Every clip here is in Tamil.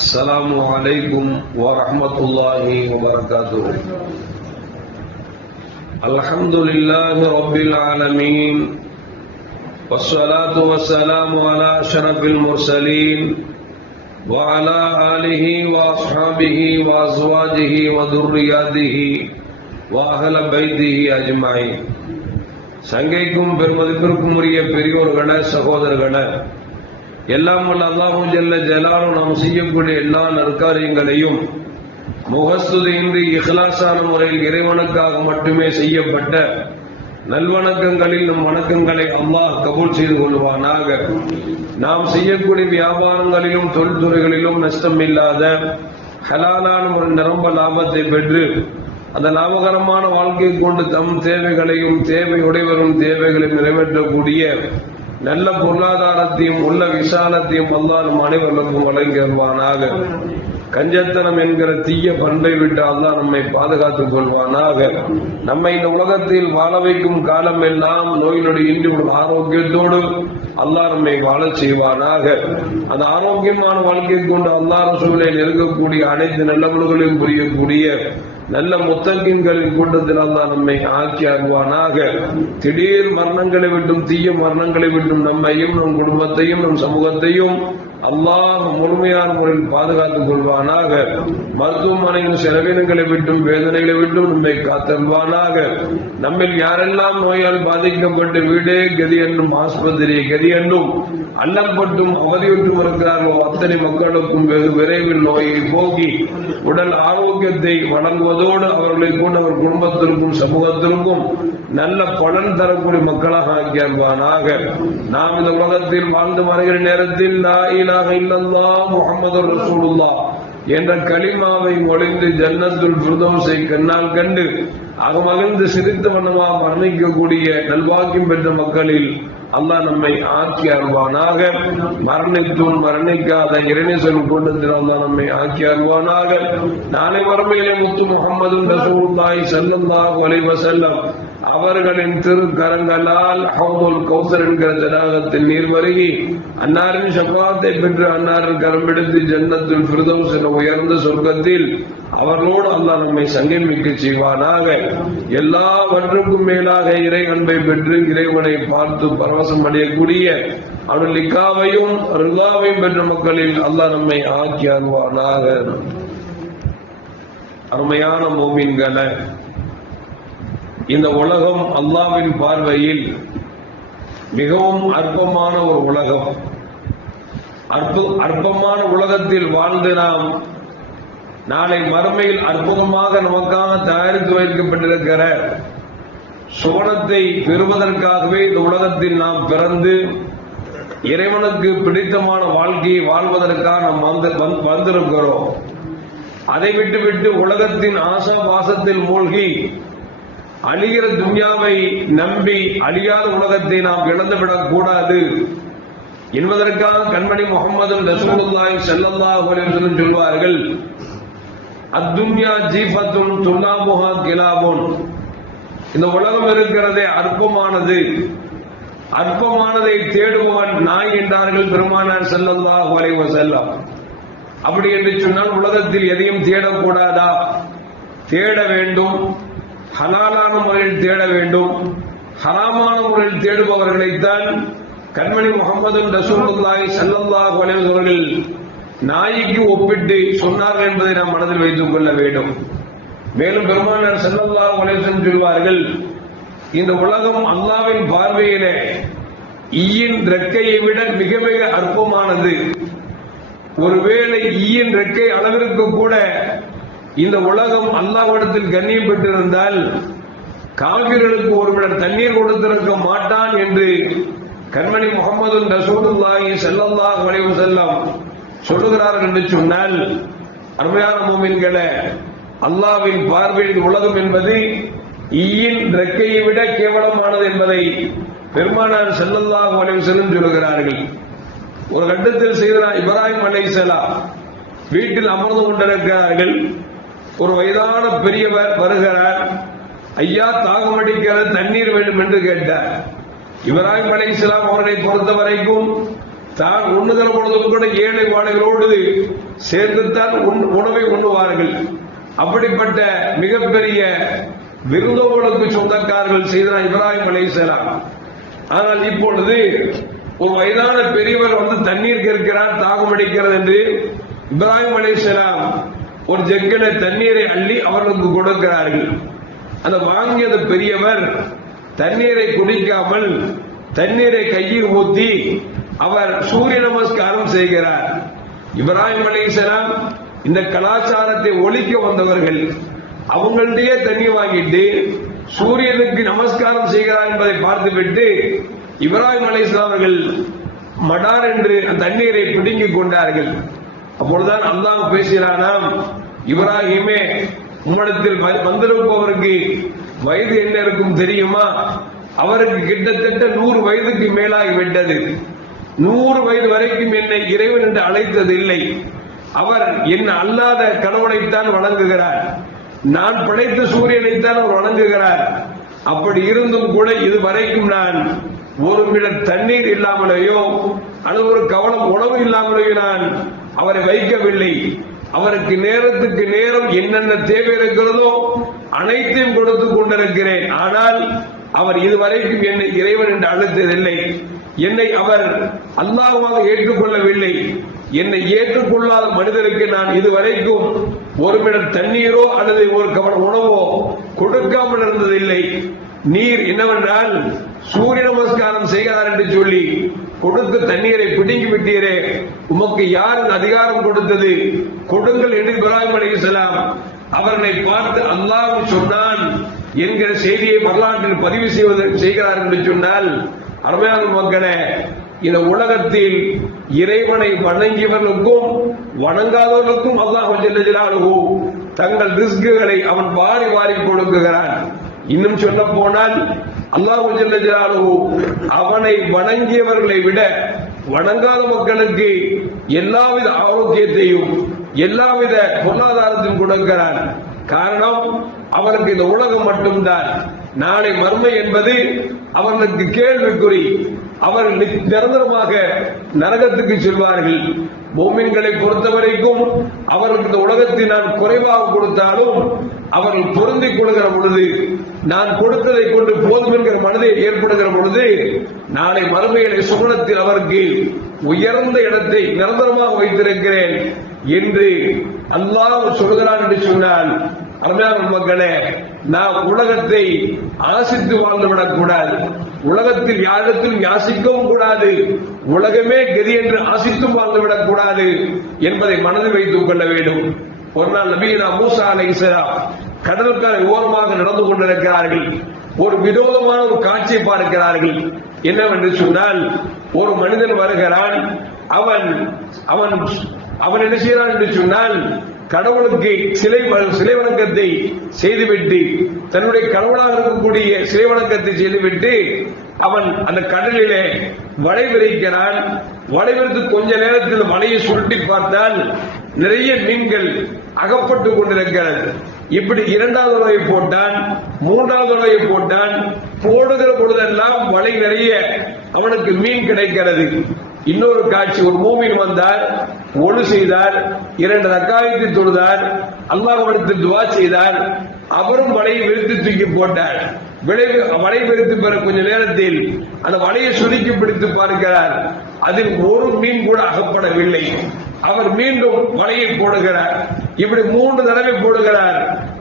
السلام عليكم ورحمة الله وبركاته. الحمد لله رب العالمين، والصلاة والسلام على أشرف المرسلين وعلى آله وأصحابه وأزواجه وذرياته وأهل بيته أجمعين. சங்கைக்கும் பெருமதிப்பிற்கும் உரிய பெரியோர்களே, சகோதரர்களே, எல்லாம் வல்ல அல்லாஹு ஜல்ல ஜலாலுஹு நாம் செய்யக்கூடிய எல்லா நற்காரியங்களையும் முகஸ்துதியின்றி இஹ்லாஸான முறையில் இறைவனுக்காக மட்டுமே செய்யப்பட்ட நல்வணக்கங்களில் நம் வணக்கங்களை அல்லாஹ் கபூல் செய்து கொள்வானாக. நாம் செய்யக்கூடிய வியாபாரங்களிலும் தொழில்துறைகளிலும் நஷ்டம் இல்லாத ஹலாலான ஒரு நிரம்ப லாபத்தை பெற்று அந்த லாபகரமான வாழ்க்கை கொண்டு தம் தேவைகளையும் தேவையுடையவரும் தேவைகளையும் நிறைவேற்றக்கூடிய நல்ல பொருளாதாரத்தையும் உள்ள விசாலத்தையும் அல்லாஹ் நம் அனைவருக்கும் வழங்குவானாக. கஞ்சத்தனம் என்கிற தீய பண்பை விட்டு அல்லாஹ் நம்மை பாதுகாத்துக் கொள்வானாக. நம்மை இந்த உலகத்தில் வாழ வைக்கும் காலம் எல்லாம் நோயினுடைய இன்றி ஒரு ஆரோக்கியத்தோடு அல்லாஹ் நம்மை வாழ செய்வானாக. அந்த ஆரோக்கியமான வாழ்க்கை கொண்டு அல்லாஹ் ரசூலை நெருங்கக்கூடிய அனைத்து நல்லவர்களையும் புரியக்கூடிய நல்ல முத்தகின்களின் கூட்டத்தில் அல்லாஹ் நம்மை ஆக்கி அருவானாக. திடீர் மரணங்களை விட்டும் தீய மரணங்களை விட்டும் நம்மையும் நம் குடும்பத்தையும் நம் சமூகத்தையும் அல்லாஹ் முழுமையான முறையில் பாதுகாத்துக் கொள்வானாக. மருத்துவமனையின் செலவினங்களை விட்டும் வேதனைகளை விட்டும் நம்மை காத்தல்வானாக. நம்மில் யாரெல்லாம் நோயால் பாதிக்கப்பட்டு வீடே கதி என்றும் ஆஸ்பத்திரி கதி என்றும் அல்லப்பட்டும் அவதியுற்றும் இருக்கிறார்களோ அத்தனை மக்களுக்கும் வெகு விரைவில் நோயை போக்கி உடல் ஆரோக்கியத்தை வழங்குவதோடு அவர்களை கொண்டு அவர் குடும்பத்திற்கும் சமூகத்திற்கும் நல்ல பலன் தரக்கூடிய மக்களாக ஆக்கியல்வானாக. நாம் இந்த உலகத்தில் வாழ்ந்து வருகிற நேரத்தில் லா இலாஹ இல்லல்லாஹ் முஹம்மதுர் ரசூலுல்லாஹ் என்ற கலிமாவை ஒளிந்து ஜன்னத்துல் ஃபிர்தௌஸை கண்ணால் கண்டு அகமகிழ்ந்து சிரித்த வண்ணமாக மரணிக்கக்கூடிய நல்வாக்கியம் பெற்ற மக்களில் அல்லாஹ் நம்மை ஆக்கி அருவானாக. மரணித்தும் மரணிக்காத இறைநேசன் கூட்டத்தில் அல்லாஹ் நம்மை ஆக்கி அருவானாக. நாளை மறுமையிலே முத்து முஹம்மது ரசூலுல்லாஹி ஸல்லல்லாஹு அலைஹி வஸல்லம் அவர்களின் திருக்கரங்களால் ஹவுதுல் கௌசர் என்கிற தடாகத்தில் நீர் வருகி அன்னாரின் ஷஃபாத்தை பெற்று அன்னாரின் கரம் எடுத்து ஜன்னத்துல் ஃபிர்தௌஸ் என்ற உயர்ந்த சொர்க்கத்தில் அவர்களோடு அல்லாஹ் நம்மை சங்கமிக்க செய்வானாக. எல்லாவற்றுக்கும் மேலாக இறை அன்பை பெற்று இறைவனை பார்த்து பரவசம் அடையக்கூடிய அவர்கள் லிக்காவையும் ரிதாவையும் பெற்ற மக்களில் அல்லாஹ் நம்மை ஆக்கி அருவானாக. அருமையான மோமின்களே, இந்த உலகம் அல்லாஹ்வின் பார்வையில் மிகவும் அற்பமான ஒரு உலகம். அற்பமான உலகத்தில் வாழ்ந்து நாம் நாளை மறுமையில் அற்புதமாக நமக்காக தயாரித்து வைக்கப்பட்டிருக்கிற சுவனத்தை பெறுவதற்காகவே இந்த உலகத்தில் நாம் பிறந்து இறைவனுக்கு பிடித்தமான வாழ்க்கையை வாழ்வதற்காக நாம் வந்திருக்கிறோம். அதை விட்டுவிட்டு உலகத்தின் ஆசா பாசத்தில் மூழ்கி அழிகிற துன்யாவை நம்பி அழியாத உலகத்தை நாம் இழந்துவிடக் கூடாது என்பதற்காக கண்மணி முஹம்மது ரசூலுல்லாஹி ஸல்லல்லாஹு அலைஹி வஸல்லம் சொல்வார்கள், அத்துன்யா ஜீஃபத்துன் துல்லாமுஹா கிலாபுன். இந்த உலகம் இருக்கிறதே அற்பமானது, அற்பமானதை தேடுபவன் நாய் என்றார்கள் பெருமானார் ஸல்லல்லாஹு அலைஹி வஸல்லம். அப்படி என்று சொன்னால் உலகத்தில் எதையும் தேடக்கூடாதா? தேட வேண்டும். ஹலாலான முறையில் தேட வேண்டும். ஹராமான முறையில் தேடுபவர்களைத்தான் கண்மணி முஹம்மது ரசூலுல்லாஹி ஸல்லல்லாஹு அலைஹி வஸல்லம் அவர்கள் நாய்க்கு ஒப்பிட்டு சொன்னார்கள் என்பதை நாம் மனதில் வைத்துக் கொள்ள வேண்டும். மேலும் பெருமானார் ஸல்லல்லாஹு அலைஹி வஸல்லம் சொல்வார்கள், இந்த உலகம் அல்லாஹ்வின் பார்வையிலே ஈயின் ரெக்கையை விட மிக மிக அற்பமானது. ஒருவேளை ஈயின் ரெக்கை அளவிற்கு கூட இந்த உலகம் அல்லாஹ்விடத்தில் கண்ணியம் பெற்றிருந்தால் காபிர்களுக்கு ஒருவர் தண்ணீர் கொடுத்திருக்க மாட்டான் என்று கண்மணி முஹம்மது ரசூலுல்லாஹி ஸல்லல்லாஹு அலைஹி வஸல்லம் சொல்லுகிறார்கள் என்று சொன்னால், அருமையான மூமின்களே, அல்லாஹ்வின் பார்வையில் உலகம் என்பது ஈயின் ரெக்கையை விட கேவலமானது என்பதை பெருமானார் ஸல்லல்லாஹு அலைஹி வஸல்லம் சொல்லுகிறார்கள். ஒரு கட்டத்தில் செய்தனா இப்ராஹிம் அலைஹிஸ்ஸலாம் வீட்டில் அமர்ந்து கொண்டிருக்கிறார்கள். ஒரு வயதான பெரியவர் வருகிறார். ஐயா, தாகம் அடிக்கிறது, தண்ணீர் வேண்டும் என்று கேட்டார். இப்ராஹிம் அலைஹிஸ்ஸலாம் அவர்களை பொறுத்த வரைக்கும் தான் உண்ணுகிற பொழுதும் கூட ஏழை வாழைகளோடு சேர்ந்துத்தான் உணவை உண்ணுவார்கள். அப்படிப்பட்ட மிகப்பெரிய விருந்தோம்பலுக்கு சொந்தக்காரர்கள் செய்தார் இப்ராஹிம் அலைஹிஸ்ஸலாம். ஆனால் இப்பொழுது ஒரு வயதான பெரியவர் வந்து தண்ணீர் கேட்கிறார், தாகம் அடிக்கிறது என்று. இப்ராஹிம் அலைஹிஸ்ஸலாம் ஒரு ஜக்கில தண்ணீரை அள்ளி அவர்களுக்கு கொடுக்கிறார்கள். அந்த வாங்கிய பெரியவர் தண்ணீரை குடிக்காமல் தண்ணீரை கையில் ஊற்றி அவர் சூரிய நமஸ்காரம் செய்கிறார். இப்ராஹிம் அலைஹிஸ்ஸலாம் இந்த கலாச்சாரத்தை ஒழிக்க வந்தவர்கள். அவங்கள்டயே தண்ணி வாங்கிட்டு சூரியனுக்கு நமஸ்காரம் செய்கிறார் என்பதை பார்த்துவிட்டு இப்ராஹிம் அலைஹிஸ்ஸலாம் அவர்கள் மடார் என்று அந்த தண்ணீரை பிடுங்கிக் கொண்டார்கள். அப்பொழுதுதான் அல்லாஹ் பேசுகிறானாம், இப்ராஹிமே, உம்மிடத்தில் வந்திருப்பவருக்கு வயது என்ன இருக்கும் தெரியுமா? அவருக்கு கிட்டத்தட்ட 100 வயதுக்கு மேலாகிவிட்டது. 100 வயது வரைக்கும் என்னை இறைவன் என்று அழைத்தது இல்லை. அவர் என்ன அல்லாத கடவுளைத்தான் வணங்குகிறார். நான் படைத்த சூரியனைத்தான் அவர் வணங்குகிறார். அப்படி இருந்தும் கூட இதுவரைக்கும் நான் ஒரு மிடர் தண்ணீர் இல்லாமலேயோ அல்லது ஒரு கவனம் உணவு இல்லாமலேயோ நான் அவரை வைக்கவில்லை. அவருக்கு நேரத்துக்கு நேரம் என்னென்ன தேவை இருக்கிறதோ அனைத்தையும் கொடுத்து கொண்டிருக்கிறேன். ஆனால் அவர் இதுவரைக்கும் என்னை இறைவன் என்று அழைத்ததில்லை. என்னை அவர் அல்லாஹ்வாக ஏற்றுக்கொள்ளவில்லை. என்னை ஏற்றுக்கொள்ளாத மனிதருக்கு நான் இதுவரைக்கும் ஒரு மிடர் தண்ணீரோ அல்லது ஒரு கவனம் உணவோ கொடுக்காமல் இருந்ததில்லை. நீர் என்னவென்றால் சூரிய நமஸ்காரம் செய்கிறார் என்று சொல்லி கொடுத்து தண்ணீரை பிடுங்கி விட்டீரே, உமக்கு யார் அதிகாரம் கொடுத்தது? கொடுங்கள் என்று இப்ராஹிம் அலைஹிஸ்ஸலாம் அவர்களை பார்த்து அல்லாஹ் சொன்னான் என்கிற செய்தியை வரலாற்றில் பதிவு செய்கிறார் என்று சொன்னால், அருமையான மக்களே, இந்த உலகத்தில் இறைவனை வணங்கியவர்களுக்கும் வணங்காதவர்களுக்கும் அல்லாஹ் ஜல்ல ஜலாலுஹு தங்கள் ரிஸ்குகளை அவன் வாரி வாரி கொடுக்குகிறான். இன்னும் சொல்ல போனால் அல்லாஹ் ஜல்ல ஜலாலுஹு அவனை வணங்கியவர்களை விட வணங்காத மக்களுக்கு எல்லாவித ஆரோக்கியத்தையும் எல்லாவித பொருளாதாரத்தையும் கொடுக்கிறான். காரணம், அவருக்கு இந்த உலகம் மட்டும்தான். நாளை மர்மை என்பது அவர்களுக்கு கேள்விக்குறி. அவர்கள் நிரந்தரமாக நரகத்துக்கு செல்வார்கள். மோமின்களை பொறுத்தவரைக்கும் அவர்களுக்கு இந்த உலகத்தை நான் குறைவாக கொடுத்தாலும் அவர்கள் பொருந்திக் கொள்கிற பொழுது, நான் கொடுத்ததை கொண்டு போதும் என்கிற மனதை ஏற்படுகிற பொழுது, நாளை மறுமையிலே சுகுணத்தில் அவருக்கு உயர்ந்த இடத்தை நிரந்தரமாக வைத்திருக்கிறேன் என்று அல்லாஹ் சொல்கிறான் என்று சொன்னால், அருமையான மக்களே, நாம் உலகத்தை ஆசித்து வாழ்ந்துவிடக் கூடாது. உலகத்தில் யாரிடத்திலும் யாசிக்கவும் கூடாது. உலகமே கதி என்று ஆசித்தும் வாழ்ந்துவிடக் கூடாது என்பதை மனதில் வைத்துக் கொள்ள வேண்டும். ஒரு நாள் நபியினா மூசா அலைஹிஸ்ஸலாம் கடற்கரை ஓரமாக நடந்து கொண்டிருக்கிறார்கள். ஒரு விரோதமான ஒரு காட்சியை பார்க்கிறார்கள். என்னவென்று சொன்னால், ஒரு மனிதன் வருகிறான். அவன் அவன் அவன் என்ன செய்கிறான் என்று சொன்னால், கடவுளுக்கு சிலை வணக்கத்தை செய்துவிட்டு, தன்னுடைய கடவுளாக இருக்கக்கூடிய சிலை வணக்கத்தை செய்துவிட்டு அவன் அந்த கடலிலே வலை விரிக்கிறான். வலை விரித்து கொஞ்ச நேரத்தில் வலையை சுருட்டி பார்த்தால் நிறைய மீன்கள் அகப்பட்டுக் கொண்டிருக்கிறது. இப்படி 2வது வலையை போட்டான், 3வது வலையை போட்டான். போடுகிற பொழுதெல்லாம் வலை நிறைய அவனுக்கு மீன் கிடைக்கிறது. இன்னொரு காட்சி, ஒரு மூமின் வந்தார், ஒழு செய்தார், 2 ரக்காயத்தை தொழுதார், அல்லாஹ்விடத்தில் துஆ செய்தார். அவரும் வலையை விரித்து தூக்கி போட்டார். வலை விரித்து பெற கொஞ்ச நேரத்தில் அந்த வலையை சுருக்கி பிடித்து பார்க்கிறார். அதில் ஒரு மீன் கூட அகப்படவில்லை. அவர் மீண்டும் வலையை போடுகிறார். இப்படி 3 தடவை போடுகிறார்.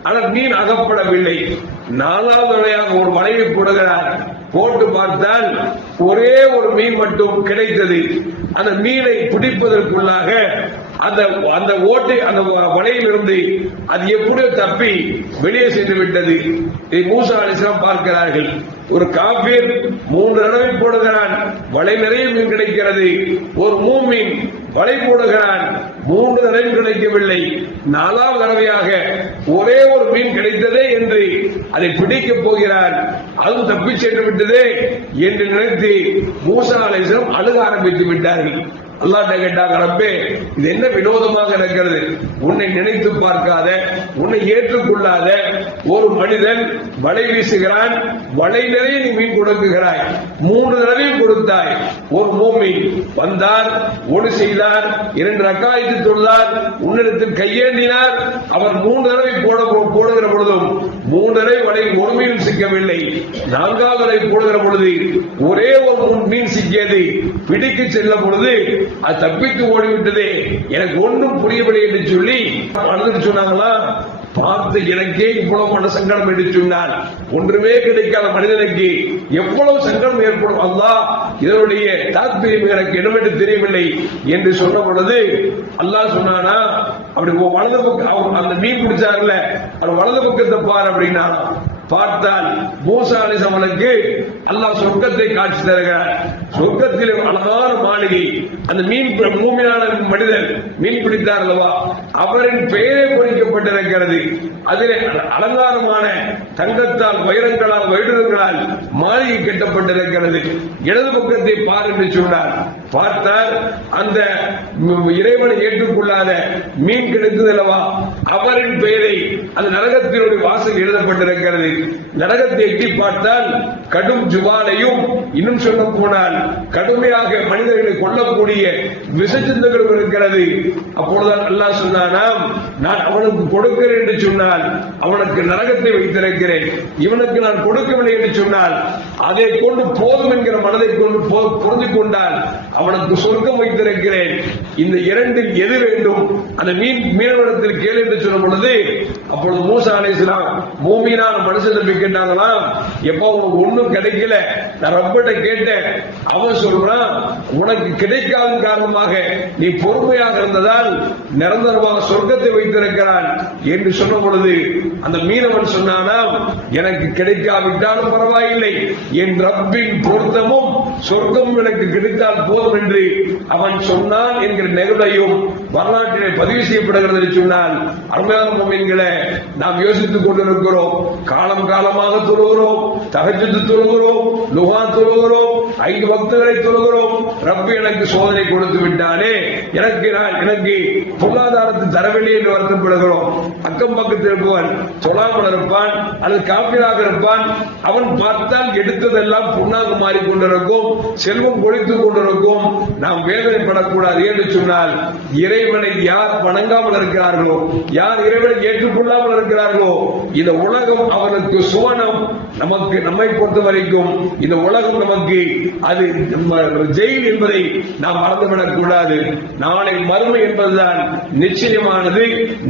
ஆனால் மீன் அகப்படவில்லை. 4வது தடவையாக ஒரு வலையை போடுகிறார். போட்டு பார்த்தால் ஒரே ஒரு மீன் மட்டும் கிடைத்தது. அந்த மீனை பிடிப்பதற்குள்ளாக அந்த ஓட்டை அந்த வலையில் இருந்து அது எப்படியோ தப்பி வெளியே சென்று விட்டது. இதை மூசா அலைஹிஸ்ஸலாம் பார்க்கிறார்கள். ஒரு காபீர் 3 தடவை போடுகிறான், வலை நிறைய மீன் கிடைக்கிறது. ஒரு மூமின் வலை போடுகிறான், 3 தடவை கிடைக்கவில்லை. 4வது தடவையாக ஒரே ஒரு மீன் கிடைத்ததே என்று அதை பிடிக்கப் போகிறான். அதுவும் தப்பி சென்று விட்டதே என்று நினைத்து மூசா அலைஹிஸ்ஸலாம் அழுக ஆரம்பித்து விட்டார்கள். அல்லாஹ்ட்ட கேட்டாங்க, ரப்பே இது என்ன வினோதமாக இருக்கிறது, உன்னை நினைத்து பார்க்காத, உன்னை ஏற்றுக்கொள்ளாத ஒரு மனிதன் வலை வீசுகிறான், வலை நிறைய நீ மீன் கொடுக்குகிறாய், 3 தடவை கொடுத்தாய். ஒரு மூமின் வந்தார், ஒளி செய்தார், 2 ரக்காயத்து தொழுதார், உன்னிடத்தில் கையேந்தினார், அவர் 3 தடவை போடுகிற பொழுதும் 3 தடவை வலை ஒரு மீன் சிக்கவில்லை. 4வது தடவை போடுகிற பொழுது ஒரே ஒரு மீன் சிக்கியது. பிடிக்க செல்ல பொழுது அது தப்பித்து ஓடிவிட்டது, எனக்கு ஒன்றும் புரியவில்லை என்று சொல்லி அழுது சொன்னாங்களா. பார்த்து எனக்கே இவ்வளவு மன சங்கடம் என்று சொன்னார். ஒன்றுமே கிடைக்காத மனிதனுக்கு எவ்வளவு சங்கடம் ஏற்படும், அல்லாஹ் இதனுடைய தாத்பரியம் எனக்கு என்னவென்று தெரியவில்லை என்று சொன்ன பொழுது அல்லாஹ் சொன்னானா, அப்படி வலது பக்கம் அந்த மீன் பிடிச்சாங்கல்ல, அது வலது பக்கத்தை பாரு அப்படின்னா பார்த்தால் மூசா அலைஹிஸ்ஸலாமுக்கு அல்லாஹ் சொர்க்கத்தை காட்சி தருகிறார். சொர்க்கத்தில் அழகான மாளிகை. அந்த மூமினான மனிதன் மீன் பிடித்தார் அல்லவா, அவரின் பெயரே பொறிக்கப்பட்டிருக்கிறது. அதிலே அலங்காரமான தங்கத்தால், வைரங்களால், வைடூரியங்களால் மாளிகை கட்டப்பட்டிருக்கிறது. இடது பக்கத்தை பார் என்று சொன்னார். பார்த்தால் அந்த இறைவனை ஏற்றுக்கொள்ளாத மீன் கிடைத்தது அல்லவா, அவரின் பெயரை அந்த நரகத்தினுடைய வாசல் எழுதப்பட்டிருக்கிறது. நரகத்தை எட்டி பார்த்தால் கடும் ஜுவாலையும், இன்னும் சொல்ல போனால் கடுமையாக மனிதர்களை கொல்லக்கூடிய விஷஜந்துகளும் இருக்கிறது. அப்பொழுதுதான் அல்லாஹ் சொன்னானாம், நான் அவனுக்கு கொடுக்கிறேன் என்று சொன்னால் அவனுக்கு நரகத்தை வைத்திருக்கிறேன், இவனுக்கு நான் கொடுக்கவில்லை என்று சொன்னால் அதை கொண்டு போதும் என்கிற மனதை கொண்டு புரிந்து கொண்டால் அவனுக்கு சொர்க்கம் வைத்திருக்கிறேன். இந்த இரண்டில் எது வேண்டும், அந்த மீனவனிடத்தில் கேளு என்று சொன்ன பொழுது அப்பொழுது மூசா அலைஹிஸ்ஸலாம் மூமினான மனுஷன் கேட்டாங்களா, எப்போ உனக்கு ஒண்ணும் கிடைக்கல, நான் ரப்பிட்ட கேட்டேன், அவன் சொல்றான் உனக்கு கிடைக்காத காரணமாக நீ பொறுமையாக இருந்ததால் நிரந்தரமாக சொர்க்கத்தை வைத்திருக்கிறான் என்று சொன்ன பொழுது அந்த மீனவன் சொன்னானாம், எனக்கு கிடைக்காவிட்டாலும் பரவாயில்லை, என் ரப்பின் பொருத்தமும் சொர்க்கமும் எனக்கு கிடைத்தால் போதும் என்று அவன் சொன்னான் என்கிற நிகழ்வையும் வரலாற்றிலே பதிவு செய்யப்படுகிறது என்று சொன்னால், அருமையான முஃமின்களே, நாம் யோசித்துக் கொண்டிருக்கிறோம். காலம் காலமாக தொழுகிறோம், தஹஜ்ஜுத் தொழுகிறோம், லுஹா தொழுகிறோம், 5 வக்துகளை தொழுகிறோம். ரப்பி எனக்கு சோதனை கொடுத்து விட்டானே, எனக்கு பொருளாதாரத்தை தரவில்லை என்று வருத்தப்படுகிறோம். அக்கம் பக்கத்தில் இருப்பவன் தொழாமல் இருப்பான் அல்லது காப்பீராக இருப்பான், அவன் பார்த்தால் எடுத்ததெல்லாம் புண்ணாக மாறிக்கொண்டிருக்கும், செல்வம் கொழித்துக் கொண்டிருக்கும். நாம் வேதனைப்படக்கூடாது என்று சொன்னால், இறைவனை யார் வணங்காமல் இருக்கிறார்களோ, யார் இறைவனை ஏற்றுக்கொள்ளாமல் இருக்கிறார்களோ, இந்த உலகம் அவனுக்கு சுவனம். நமக்கு நம்மை பொறுத்த வரைக்கும் இந்த உலகம் நமக்கு அது ஜெயில் என்பதை நாம் மறந்துவிடக் கூடாது. நாளை மறுமை என்பதுதான் நிச்சயமானது,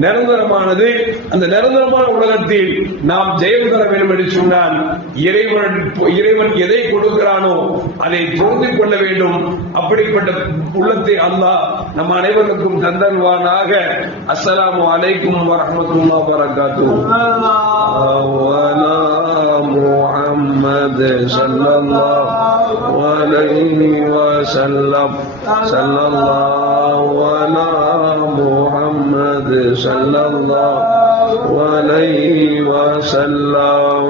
நிரந்தரமானது. அந்த நிரந்தரமான உலகத்தில் நாம் ஜெயம் பெற வேண்டும் என்று சொன்னால் இறைவன் எதை கொடுக்கிறானோ அதை பொருந்தி கொள்ள வேண்டும். அப்படிப்பட்ட உள்ளத்தை அல்லாஹ் நம் அனைவருக்கும் தந்தருவானாக. அஸ்ஸலாமு அலைக்கும் வரஹ்மத்துல்லாஹி வபரகாத்துஹு. محمد صلى الله عليه وسلم صلى الله على محمد صلى الله عليه وسلم.